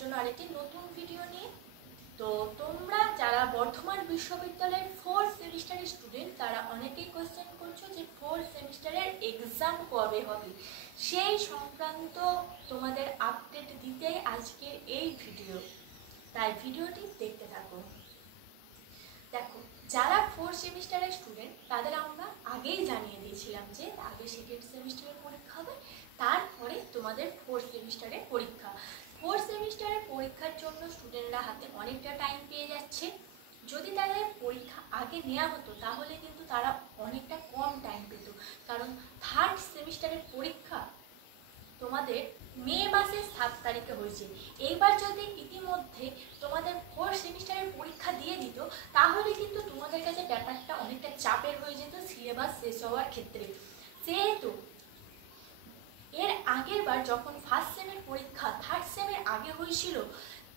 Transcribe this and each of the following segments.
জন্য আরেকটি নতুন ভিডিও নিয়ে। তো তোমরা যারা বর্ধমান বিশ্ববিদ্যালয়ের 4th সেমিস্টারের স্টুডেন্ট তারা অনেকেই কোয়েশ্চেন করছো যে 4th সেমিস্টারের এক্সাম কবে হবে, সেই সংক্রান্ত তোমাদের আপডেট দিতে আজকের এই ভিডিও। তাই ভিডিওটি দেখতে থাকো। দেখো, যারা 4th সেমিস্টারের স্টুডেন্ট তাদের আমরা আগেই জানিয়ে দিয়েছিলাম যে আগে 2nd সেমিস্টারের পরীক্ষা হবে, তারপরে তোমাদের 4th সেমিস্টারের পরীক্ষা। 4th সেমিস্টারের পরীক্ষার জন্য স্টুডেন্টরা হাতে অনেকটা টাইম পেয়ে যাচ্ছে। যদি তাদের পরীক্ষা আগে নেওয়া হতো তাহলে কিন্তু তারা অনেকটা কম টাইম পেত, কারণ 3rd সেমিস্টারের পরীক্ষা তোমাদের মে মাসের 7 তারিখে হয়েছে। এইবার যদি ইতিমধ্যে তোমাদের 4th সেমিস্টারের পরীক্ষা দিয়ে দিত তাহলে কিন্তু তোমাদের কাছে ব্যাপারটা অনেকটা চাপের হয়ে যেত সিলেবাস শেষ হওয়ার ক্ষেত্রে। যেহেতু এর আগের বার যখন 1st সেমের পরীক্ষা 3rd সেমের আগে হয়েছিল,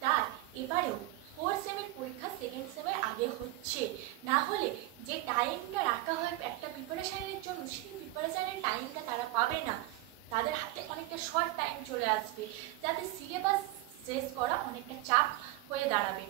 তার এবারেও 4th সেমের পরীক্ষা 2nd সেমের আগে হচ্ছে। না হলে যে টাইমটা রাখা হয় একটা প্রিপারেশনের জন্য, সেই প্রিপারেশনের টাইমটা তারা পাবে না, তাদের হাতে অনেকটা শর্ট টাইম চলে আসবে, যাতে সিলেবাস শেষ করা অনেকটা চাপ হয়ে দাঁড়াবে।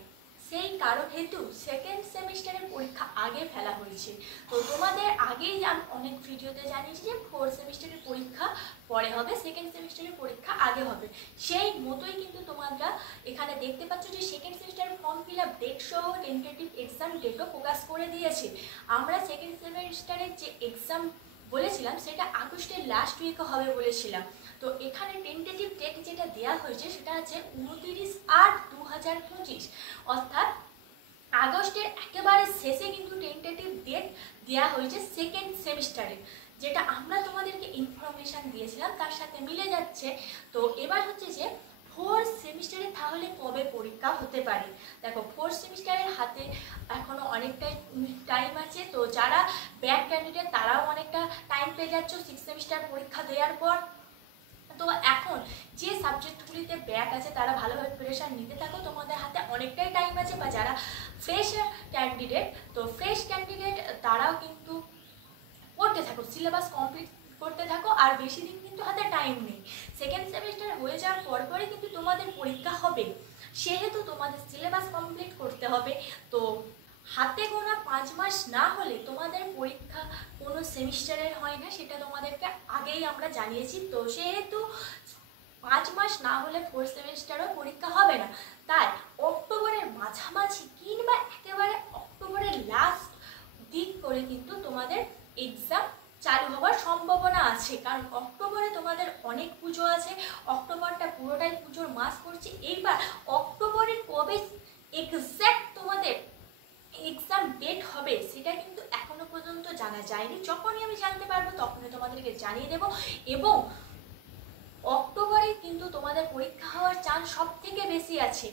সেই কারণ হেতু 2nd সেমিস্টারের পরীক্ষা আগে ফেলা হয়েছে। তো তোমাদের আগেই আমি অনেক ভিডিওতে জানিয়েছি যে 4th সেমিস্টারের পরীক্ষা পরে হবে, 2nd সেমিস্টারের পরীক্ষা আগে হবে। সেই মতোই কিন্তু তোমরা এখানে দেখতে পাচ্ছ যে 2nd সেমিস্টারের ফর্ম ফিল আপ ডেট সহ টেন্টেটিভ এক্সাম ডেটও প্রকাশ করে দিয়েছে। আমরা 2nd সেমিস্টারের যে এক্সাম বলেছিলাম সেটা আগস্টের লাস্ট উইকে হবে বলেছিলাম। তো এখানে টেন্টেটিভ ডেট যেটা দেওয়া হয়েছে সেটা আছে 29/8/2025, অর্থাৎ আগস্টের একেবারে শেষে কিন্তু টেন্টেটিভ ডেট দেওয়া হয়েছে 2nd সেমিস্টারে, যেটা আমরা তোমাদেরকে ইনফরমেশান দিয়েছিলাম তার সাথে মিলে যাচ্ছে। তো এবার হচ্ছে যে 4th সেমিস্টারে তাহলে কবে পরীক্ষা হতে পারে। দেখো, 4th সেমিস্টারের হাতে এখনও অনেকটাই টাইম আছে। তো যারা ব্যাক ক্যান্ডিডেট তারাও অনেকটা টাইম পেয়ে যাচ্ছ 6th সেমিস্টার পরীক্ষা দেওয়ার পর। তো এখন যে সাবজেক্টগুলিতে ব্যাক আছে তারা ভালোভাবে প্রিপারেশন নিতে থাকো, তোমাদের হাতে অনেকটাই টাইম আছে। বা যারা ফ্রেশ ক্যান্ডিডেট, তো ফ্রেশ ক্যান্ডিডেট তারাও কিন্তু পড়তে থাকো, সিলেবাস কমপ্লিট করতে থাকো, আর বেশি দিন কিন্তু হাতে টাইম নেই। 2nd সেমিস্টার হয়ে যাওয়ার পরপরই কিন্তু তোমাদের পরীক্ষা হবে, সেহেতু তোমাদের সিলেবাস কমপ্লিট করতে হবে। তো হাতে গোনা 5 মাস না হলে তোমাদের পরীক্ষা কোনো সেমিস্টারের হয় না, সেটা তোমাদেরকে আগেই আমরা জানিয়েছি। তো সেহেতু 5 মাস না হলে 4th সেমিস্টারও পরীক্ষা হবে না। তাই অক্টোবরের মাঝামাঝি কিংবা একেবারে অক্টোবরের লাস্ট দিক করে কিন্তু তোমাদের এক্সাম চালু হওয়ার সম্ভাবনা আছে, কারণ অক্টোবরে তোমাদের অনেক পুজো আছে। অক্টোবরটা পুরোটাই পুজোর মাস করছে। এইবার অক্টোবরের কবে এক্স্যাক্ট তোমাদের এক্সাম ডেট হবে সেটা কিন্তু এখনো পর্যন্ত জানা যায়নি। যখনই আমি জানতে পারবো তখনই তোমাদেরকে জানিয়ে দেব। এবং অক্টোবরে কিন্তু তোমাদের পরীক্ষা হওয়ার চান্স সব থেকে বেশি আছে।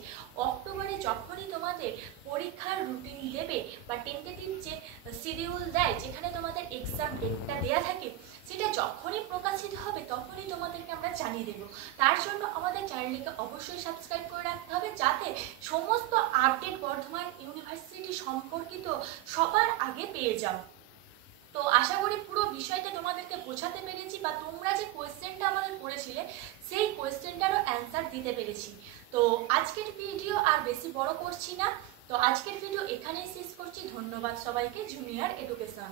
অক্টোবরে যখনই তোমাদের পরীক্ষার রুটিন দেবে বা টেন্টেটিভ যে শিডিউল দেয় যেখানে তোমাদের এক্সাম ডেটটা দেওয়া থাকে, সেটা যখনই প্রকাশিত হবে তখনই তোমাদেরকে আমরা জানিয়ে দেব। তার জন্য আমাদের চ্যানেলটিকে অবশ্যই সাবস্ক্রাইব করে রাখতে হবে, যাতে সমস্ত আপডেট বর্ধমান ইউনিভার্সিটি সম্পর্কিত সবার আগে পেয়ে যাও। তো আশা করি পুরো বিষয়টা তোমাদেরকে বোঝাতে পেরেছি, বা তোমরা যে কোয়েশ্চেনটা আমাদের করেছিলে সেই কোয়েশ্চেনটারও অ্যান্সার দিতে পেরেছি। তো আজকের ভিডিও আর বেশি বড় করছি না, তো আজকের ভিডিও এখানেই শেষ করছি। ধন্যবাদ সবাইকে। Junior education.